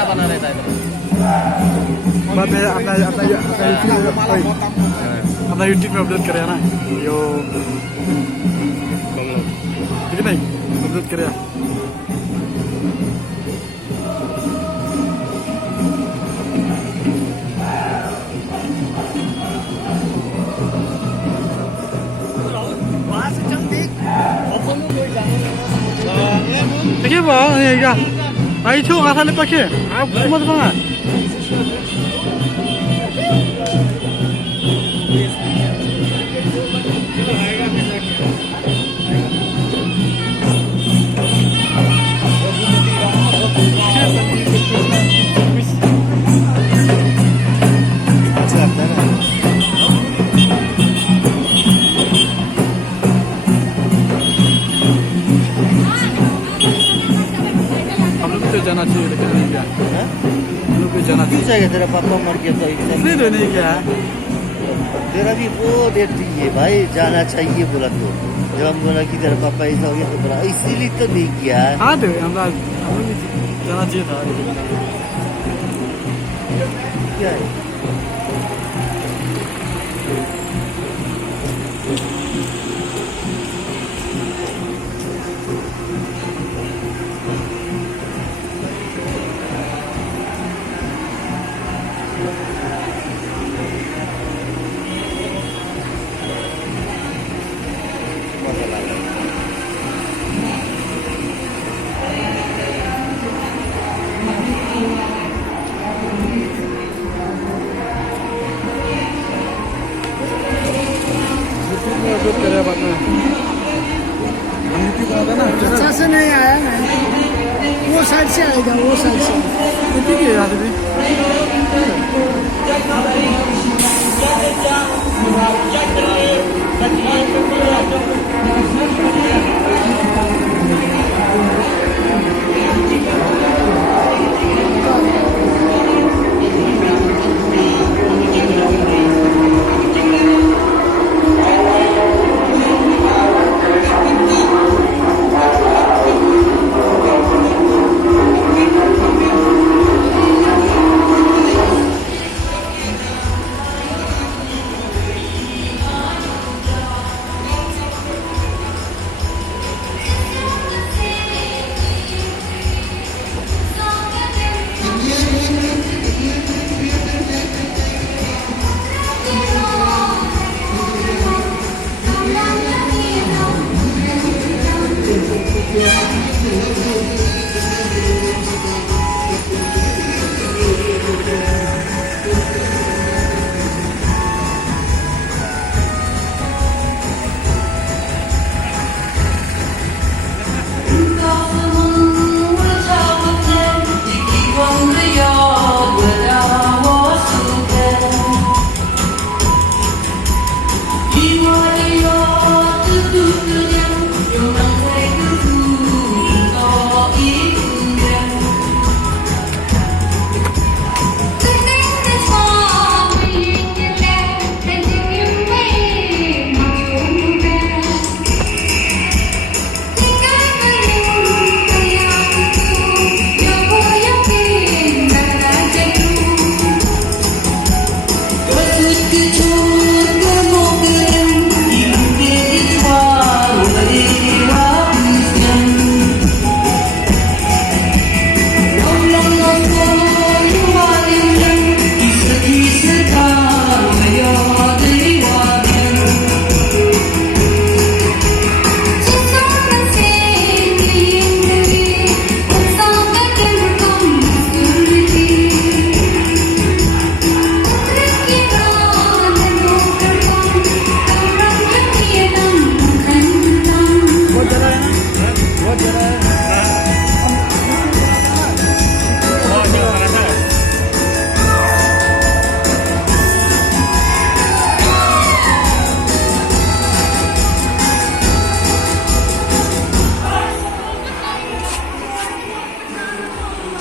कैसा बना रहता है बाद में अपना यूट्यूब में अपलोड करें ना यो ठीक है नहीं अपलोड करें देखिए वाह ये क्या आई थी आधा ले पाके आप मत बना जाना चाहिए लेकिन नहीं गया हम लोग भी जाना चाहिए तेरा पापा मर गया तो इसलिए तो नहीं गया तेरा भी वो डेट है भाई जाना चाहिए बोला तो जब हम बोला कि तेरा पापा ऐसा हो गया तो बोला इसीलिए तो नहीं किया हाँ तो हम लोग भी जाना चाहिए था क्या है अच्छा से नहीं आया ना वो साइड से आएगा वो साइड से ठीक है याद भी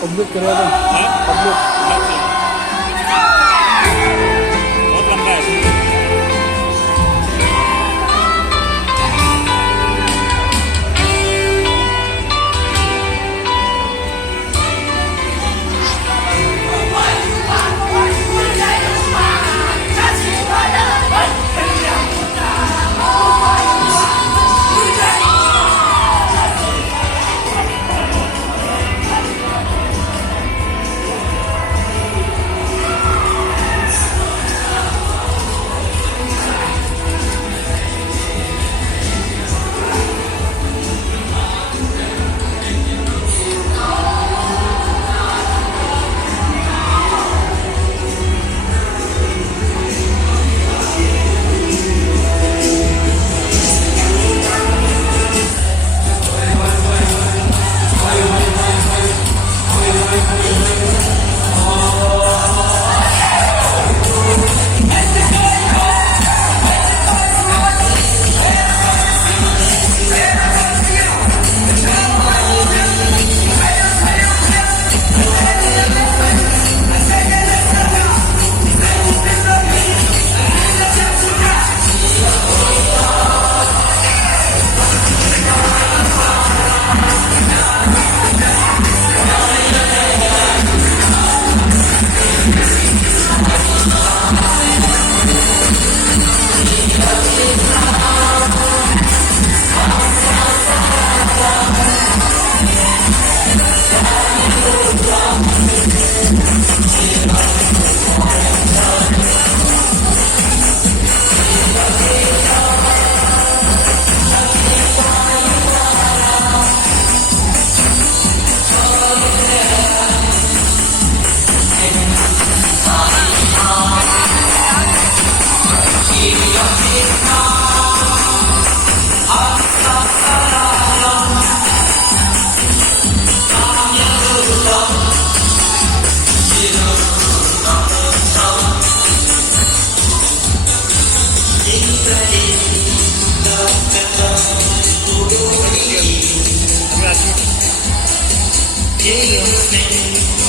अपलोड करा दो अपलोड बहुत लंबा है ये